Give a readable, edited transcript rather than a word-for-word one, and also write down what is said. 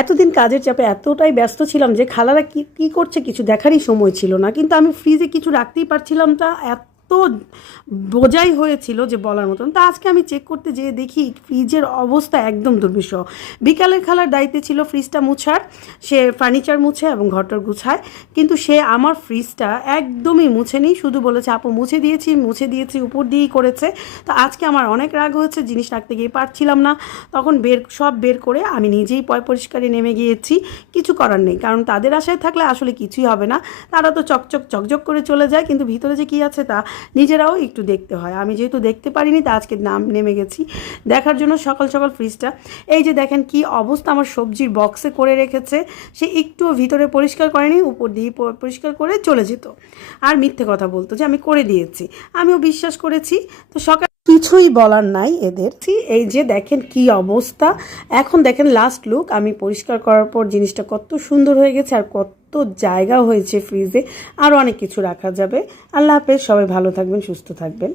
এতদিন কাজের চাপে এতটাই ব্যস্ত ছিলাম যে খালারা কী কী করছে কিছু দেখারই সময় ছিল না, কিন্তু আমি ফ্রিজে কিছু রাখতেই পারছিলাম তা এত বোঝাই হয়েছিল যে বলার মতন। তা আজকে আমি চেক করতে যেয়ে দেখি ফ্রিজের অবস্থা একদম দুর্বিষহ। বিকালের খালার দায়িত্বে ছিল ফ্রিজটা মুছার, সে ফার্নিচার মুছে এবং ঘরটর গুছায়, কিন্তু সে আমার ফ্রিজটা একদমই মুছেনি, শুধু বলেছে আপু মুছে দিয়েছি উপর দিয়েই করেছে। তো আজকে আমার অনেক রাগ হয়েছে, জিনিস রাখতে গিয়ে পারছিলাম না, তখন সব বের করে আমি নিজেই পরিষ্কারে নেমে গিয়েছি। কিছু করার নেই, কারণ তাদের আশায় থাকলে আসলে কিছুই হবে না। তারা তো চকচক করে চলে যায়, কিন্তু ভিতরে যে কী আছে তা নিজেরাও একটু দেখতে হয়। আমি যেহেতু দেখতে পারিনি, তা আজকে নেমে গেছি দেখার জন্য। সকাল সকাল ফ্রিজটা এই যে দেখেন কি অবস্থা, আমার সবজির বক্সে করে রেখেছে। সে একটুও ভিতরে পরিষ্কার করেনি, উপর দিয়ে পরিষ্কার করে চলে যেত আর মিথ্যে কথা বলতো যে আমি করে দিয়েছি। আমিও বিশ্বাস করেছি। তো সকাল কিছুই বলার নাই এদের। এই যে দেখেন কি অবস্থা। এখন দেখেন লাস্ট লুক, আমি পরিষ্কার করার পর জিনিসটা কত সুন্দর হয়ে গেছে আর কত জায়গা হয়েছে ফ্রিজে, আরও অনেক কিছু রাখা যাবে। আল্লাহ হাফেজ, সবাই ভালো থাকবেন, সুস্থ থাকবেন।